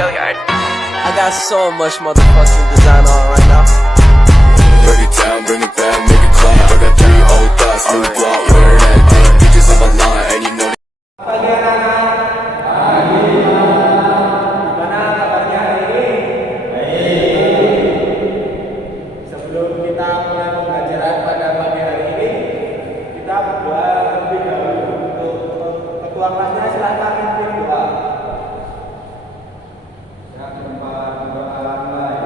I got so much motherfucking design on right now. Break it down, bring it back, make it clap. I got 3 old thoughts, new block, where that thing. Bitches on my line, and you know. Pagi anak-anak. Pagi. Gimana kabarnya hari ini? Baik. Sebelum kita mulai pembelajaran pada pagi hari ini, kita berdoa terlebih dahulu. Untuk ketua kelasnya silakan pimpin doa. Yang keempat, doa mulai.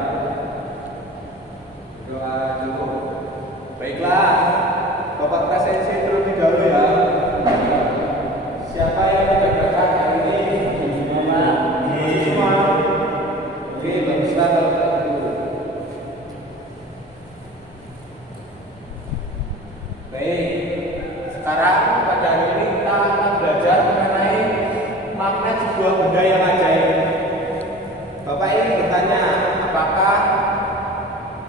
Doa dulu. Baiklah, Bapak presensi terlebih dahulu ya. Siapa yang tidak datang hari ini? Semua. Oke, baguslah kalau begitu. Baik, sekarang pada hari ini kita akan belajar mengenai magnet sebuah benda yang ajaib. Bapak ini bertanya, apakah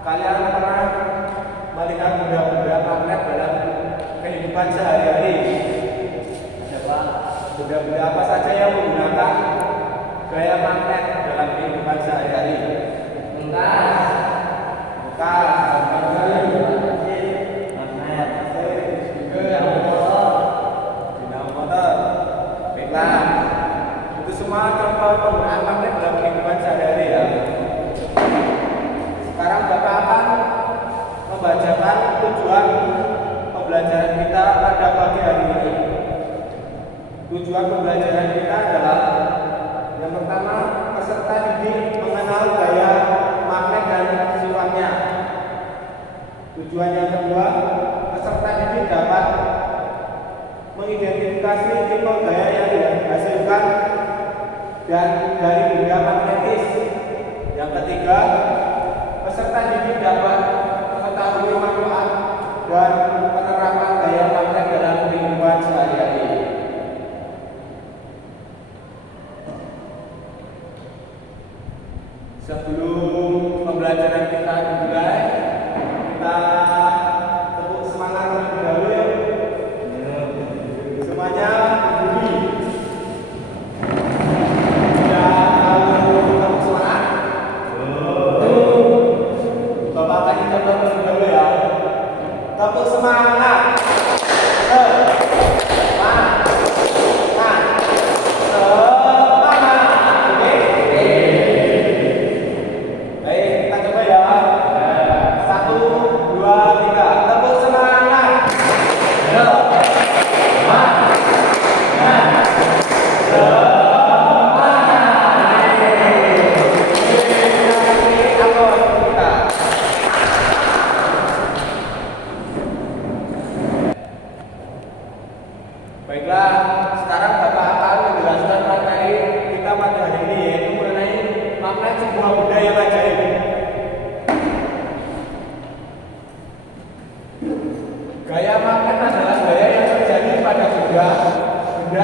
kalian pernah melihat benda-benda magnet dalam kehidupan sehari-hari? Benda-benda apa saja yang menggunakan gaya magnet dalam kehidupan sehari-hari? Dinamo motor. Baiklah, itu semua contoh penggunaan magnet dalam kehidupan sehari-hari ya. Sekarang Bapak akan membacakan tujuan pembelajaran kita pada pagi hari ini. Tujuan pembelajaran kita adalah yang pertama, peserta didik mengenal gaya magnet dan sifatnya. Tujuan yang kedua, peserta didik dapat mengidentifikasi tipe gaya yang dihasilkan dan dari benda magnetis. Yang ketiga, peserta didik dapat mengetahui manfaat dan penerapan gaya magnet dalam kehidupan sehari-hari. Sebelum pembelajaran kita dimulai, kita tepuk semangat terlebih dahulu ya. Semuanya berdiri. Sudah tahu tepuk semangat? Bapak akan dicoba terlebih dahulu ya. Tepuk semangat. Baiklah, sekarang Bapak akan menjelaskan materi kita pada hari ini, yaitu mengenai magnet sebuah benda yang ajaib. Gaya magnet adalah gaya yang terjadi pada benda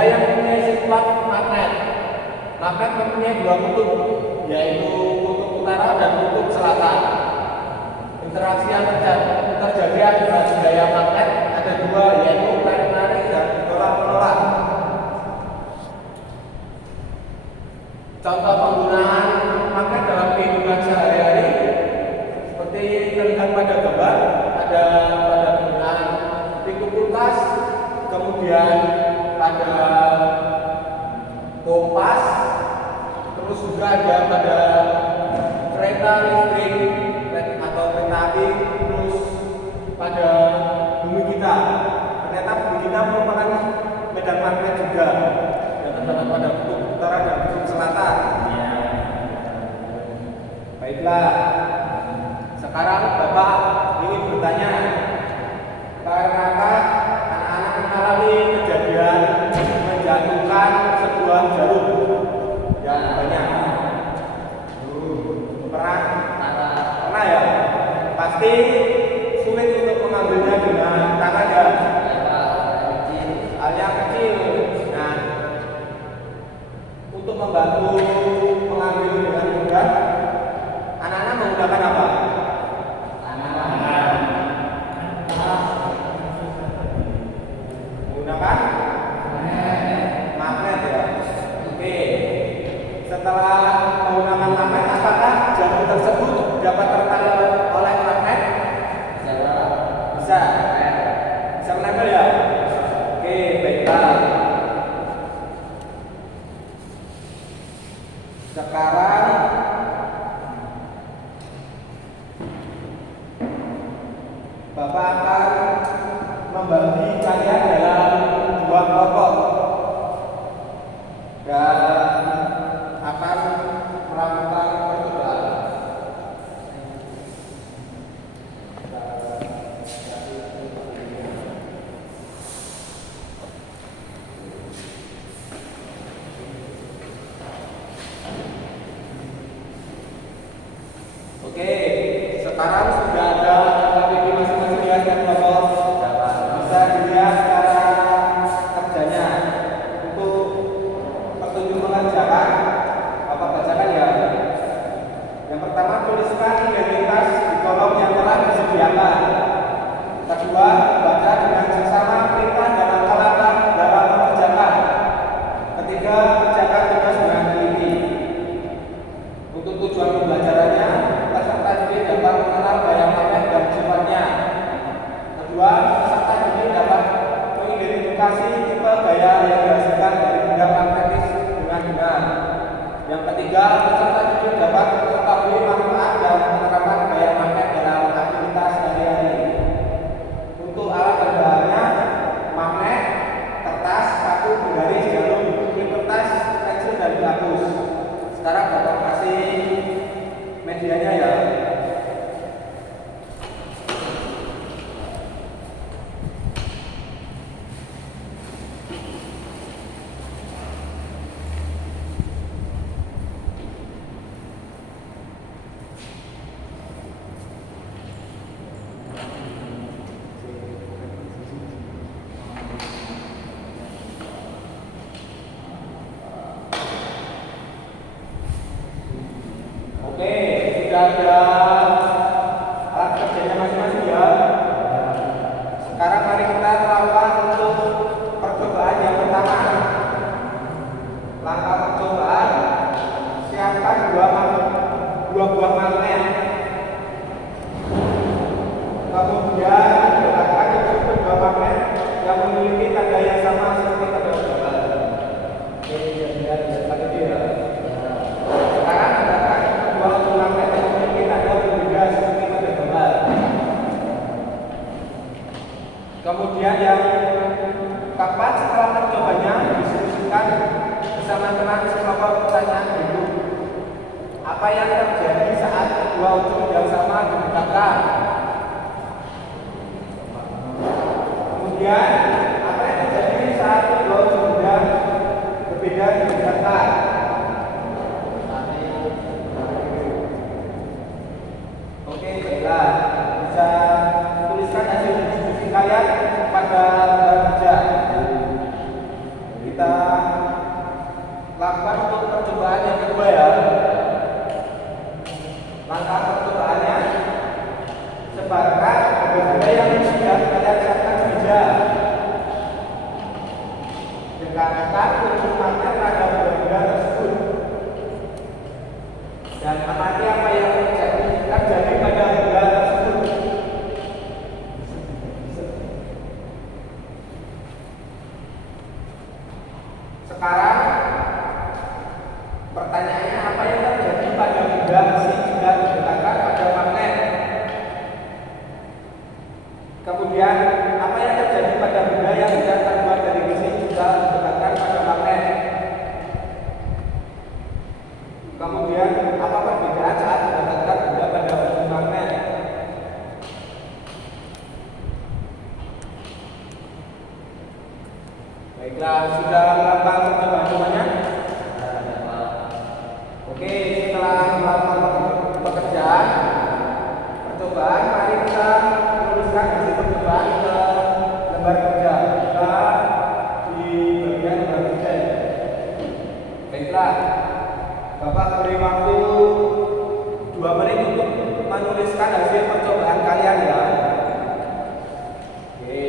yang mempunyai sifat magnet. Magnet mempunyai dua kutub, yaitu kutub utara dan kutub selatan. Interaksi yang terjadi akibat gaya magnet ada dua, yaitu tarik-menarik dan tolak-menolak. Contoh penggunaan magnet dalam kehidupan sehari-hari seperti terlihat pada gambar, ada pada penggunaan pintu kulkas, kemudian pada kompas, terus juga ada pada kereta listrik atau kereta api, terus pada bumi kita. Ternyata bumi kita merupakan medan magnet juga, yang terdapat pada kutub utara dan kutub selatan. Baiklah, sekarang Bapak ingin bertanya, karenakah anak-anak mengalami kejadian menjatuhkan sebuah jarum yang banyak? Pernah ya? Pasti sulit untuk mengambilnya dengan tangan ya. Hal yang kecil. Nah, untuk membantu mengambil dengan mudah, anak-anak menggunakan apa? Menggunakan magnet ya. Oke. Setelah Sekarang Bapak akan membagi kalian dalam dua kelompok dan akan melakukan percobaan. Oke, sekarang sudah ada KTP masing-masing ya dan kelompok. Bisa dilihat cara kerjanya. Untuk petunjuk mengerjakan, Bapak bacakan ya. Yang pertama, tuliskan identitas di kolom yang telah disediakan. Kedua, baca dengan seksama perintah dan langkah-langkah dalam mengerjakan. Ketiga, kerjakan tugas dengan teliti. Untuk tujuan pembelajarannya, peserta didik dapat mengenal gaya magnet dan sifatnya. Kedua, peserta didik dapat mengidentifikasi tipe gaya yang dihasilkan dari benda magnetis dengan benar. Yang ketiga, peserta didik dapat mengetahui manfaat dan penerapan gaya magnet dalam aktivitas sehari-hari. Untuk alat dan bahannya, magnet, kertas, paku, penggaris, jarum, kertas, pensil, dan penghapus. Sekarang Bapak kasih medianya ya. Oke, sudah ada alat kerjanya masing-masing ya. Sekarang mari kita melakukan untuk percobaan yang pertama. Langkah percobaan, siapkan dua buah magnet. Kemudian gunakan kedua magnet yang memiliki tanda yang sama seperti pada gambar. Oke, biar pakai dia. Sekarang gunakan kedua magnet yang memiliki tanda berbeda seperti pada gambar. Kemudian yang keempat, setelah percobanya diskusikan bersama teman sekelompok pertanyaan berikut. Apa yang terjadi saat kedua ujung yang sama didekatkan? Kemudian, apa yang terjadi saat kedua ujung yang berbeda didekatkan? Oke, baiklah. Bisa tuliskan hasil diskusi kalian pada lembar kerja. Kita lakukan untuk percobaan yang kedua ya. Langkah percobaannya, sebarkan benda yang sudah kalian siapkan di meja. Dekatkan ujung magnet pada benda tersebut dan amati apa yang terjadi pada benda tersebut. Sekarang pertanyaannya, apa yang terjadi pada benda besi jika didekatkan pada magnet? Kemudian, apa yang terjadi pada benda yang tidak terbuat dari besi jika didekatkan pada magnet? Kemudian, apa perbedaan saat mendekatkan benda pada ujung magnet? Baiklah, sudah melakukan percobaan semuanya? Oke, setelah melakukan pekerjaan percobaan, mari kita menuliskan hasil percobaan ke lembar kerja. Kita di bagian lembar kerja. Baiklah, Bapak beri waktu 2 menit untuk menuliskan hasil percobaan kalian ya. Oke.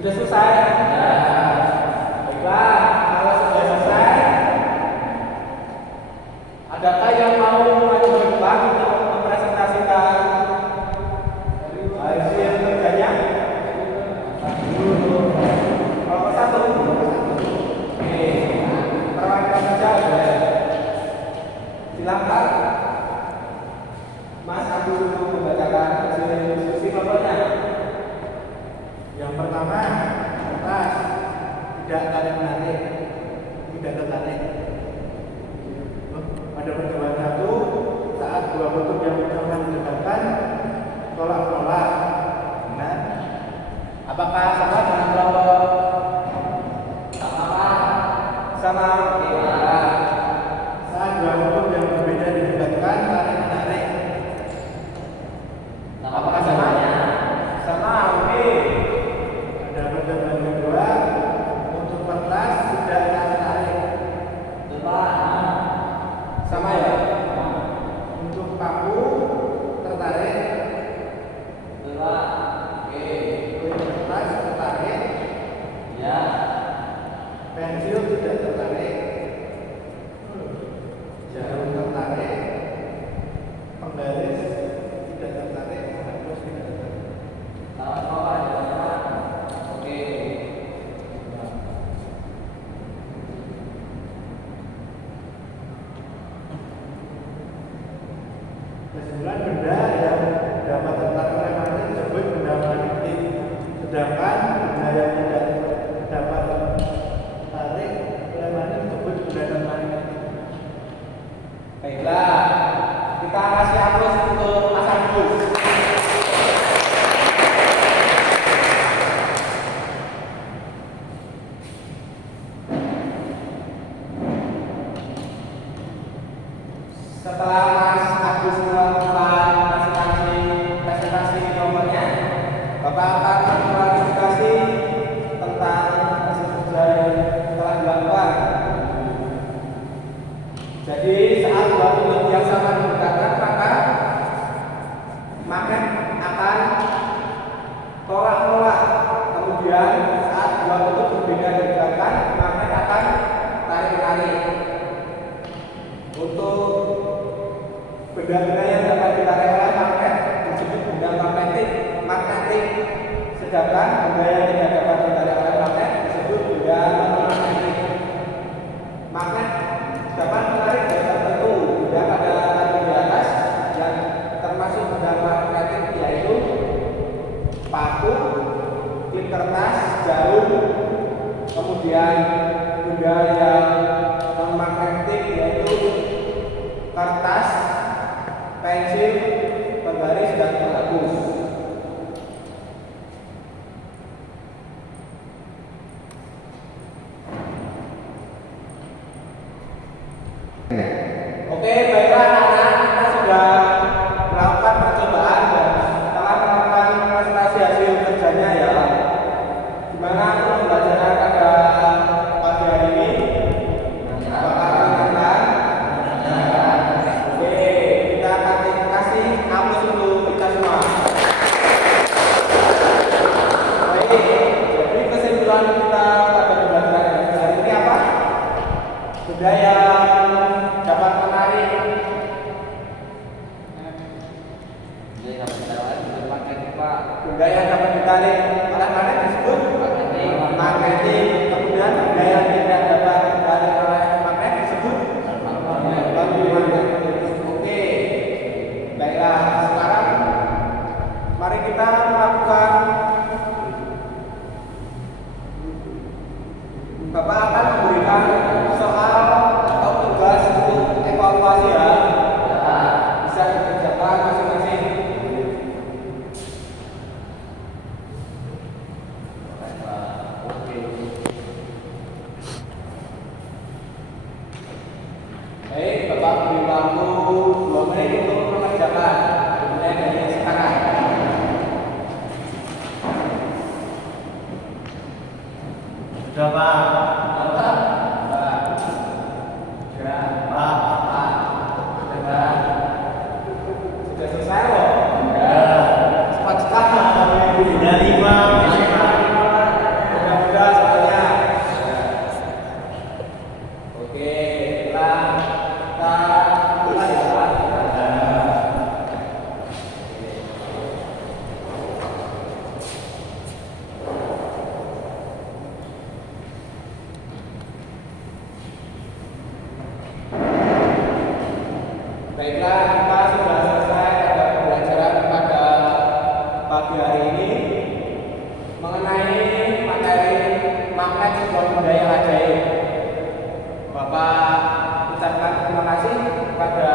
Sudah selesai? Ya. Baiklah. tidak tarik menarik, tidak tertarik. Pada percobaan 1, saat dua bentuk yang sama didekatkan, tolak-tolak. Nah, apakah sama dengan kelompok? Sama. Saat dua bentuk yang berbeda didekatkan, tarik menarik. Apakah sama? Sama, oke. Ada percobaan kedua, untuk kertas tidak tarik. Sama ya? Untuk paku tertarik. Oke. Untuk kertas tertarik. Ya. Pensil tidak tertarik. Jarum tertarik. Penggaris tidak tertarik. Penghapus tidak tertarik. Oke. Kesimpulan, benda yang dapat tertarik oleh magnet disebut benda magnetik, sedangkan benda yang tidak dapat tertarik oleh magnet disebut benda non magnetik. Baiklah, kita kasih aplaus untuk Mas Agus. Setelah Mas Agus melakukan presentasi nomornya, Bapak akan mengklarifikasi tentang hasil kerja yang telah dilakukan. Jadi saat dua bentuk yang sama didekatkan, maka magnet akan tolak-tolak. Kemudian saat dua bentuk berbeda didekatkan, magnet akan tarik-tarik. Untuk benda-benda yang dapat ditarik oleh magnet disebut benda magnetik, sedangkan benda yang tidak dapat ditarik oleh magnet disebut benda non-magnetik. Magnet dapat menarik benda tertentu, benda pada tadi di atas yang termasuk benda magnetik yaitu paku, tip kertas, jarum. Kemudian benda yang non-magnetik yaitu kertas, pensil, penggaris, dan penghapus. Oke, baiklah anak-anak, kita sudah melakukan percobaan dan telah melakukan presentasi hasil kerjanya ya. Gimana pembelajaran pada pagi hari ini? Apakah menyenangkan? Oke, kita akan kasih aplaus untuk kita semua. Baik, jadi kesimpulan kita pada pembelajaran hari ini apa? Benda yang dapat menarik. Benda yang dapat ditarik oleh magnet disebut magnetik. Kemudian benda yang tidak dapat ditarik oleh magnet disebut non-magnetik. Oke, baiklah. Sekarang mari kita melakukan. Bapak akan memberikan soal atau tugas untuk evaluasi ya. Bisa dikerjakan masing-masing. Baik, Bapak beri waktu 2 menit untuk mengerjakan. Dimulai dari sekarang. Sudah Pak. Sudah selesai loh. Cepat sekali. Sudah 5. Mudah-mudah soalnya. Oke, kita mulai ya. benda yang ajaib. Bapak ucapkan terima kasih kepada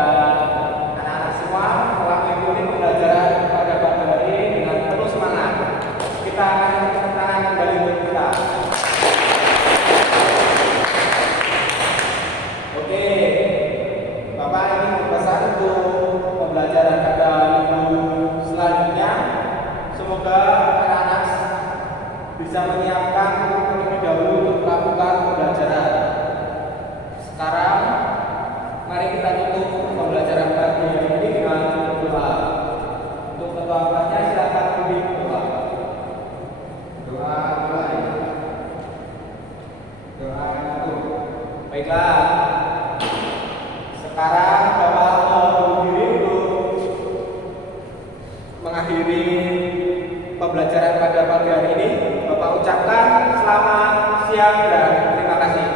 anak-anak semua telah mengikuti pembelajaran pada pagi hari ini dengan penuh semangat. Kita akan tepuk tangan kembali untuk kita. Oke, Bapak ini berpesan untuk pembelajaran pada minggu selanjutnya. Semoga anak-anak bisa menyiapkan terlebih dahulu untuk melakukan pembelajaran. Sekarang, mari kita tutup pembelajaran pagi hari ini dengan doa. Untuk ketua kelasnya silakan membimbing doa. Doa mulai. Doa tutup. Baiklah. Sekarang Bapak berdiri untuk mengakhiri pembelajaran pada pagi hari ini. Bapak ucapkan selamat siang dan terima kasih.